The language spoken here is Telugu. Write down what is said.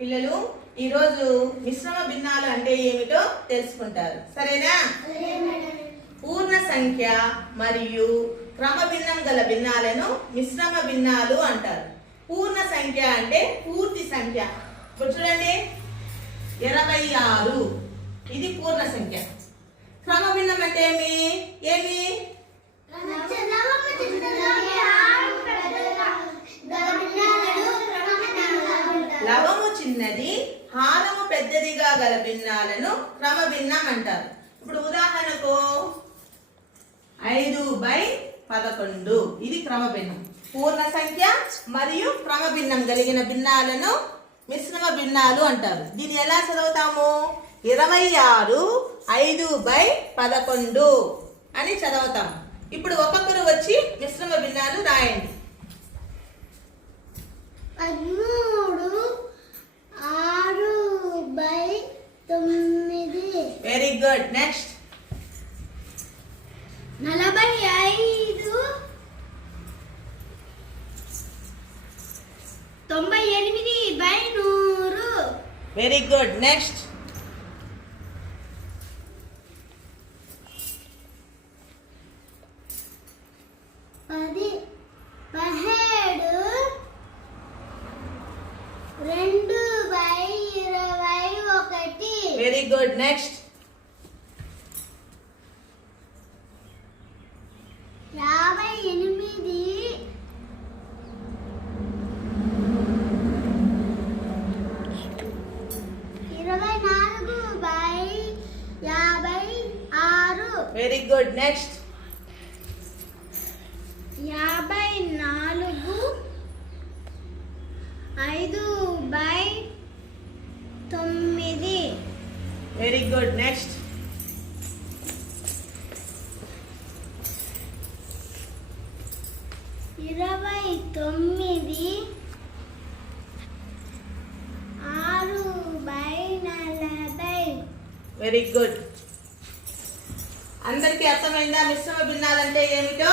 పిల్లలు ఈరోజు మిశ్రమ భిన్నాలు అంటే ఏమిటో తెలుసుకుంటారు. సరేనా? పూర్ణ సంఖ్య మరియు క్రమ భిన్నం గల భిన్నాలను మిశ్రమ భిన్నాలు అంటారు. పూర్ణ సంఖ్య అంటే పూర్తి సంఖ్య. ఇప్పుడు చూడండి. ఇరవై ఆరు. ఇది పూర్ణ సంఖ్య. క్రమ భిన్నం అంటే ఏమి? ఏమి? లవము చిన్నది హారము పెద్దదిగా గల భిన్నాలను క్రమ భిన్నం అంటారు ఇప్పుడు ఉదాహరణకు ఐదు బై పదకొండు. ఇది క్రమ భిన్నం పూర్ణ సంఖ్య మరియు క్రమ భిన్నం కలిగిన భిన్నాలను మిశ్రమ భిన్నాలు అంటారు. దీన్ని ఎలా చదువుతాము? ఇరవై ఆరు ఐదు బై పదకొండు అని చదువుతాం ఇప్పుడు ఒక్కొక్కరు వచ్చి మిశ్రమ భిన్నాలు రాయండి పదమూడు ఆరు బై తొమ్మిది వెరీ గుడ్ నెక్స్ట్ నలభై ఐదు తొంభై ఎనిమిది బై నూరు. వెరీ గుడ్ నెక్స్ట్ పది పదిహేడు రెండు బై ఇరవై ఒకటి. వెరీ గుడ్ నెక్స్ట్ యాభై ఎనిమిది ఇరవై నాలుగు బై యాభై ఆరు వెరీ గుడ్ నెక్స్ట్ యాభై నాలుగు ఐదు బై తొమ్మిది. వెరీ గుడ్ నెక్స్ట్ ఇరవై తొమ్మిది. ఆరు బై నలభై. వెరీ గుడ్ అందరికీ అర్థమైందా? మిశ్రమ భిన్నాలంటే ఏమిటో?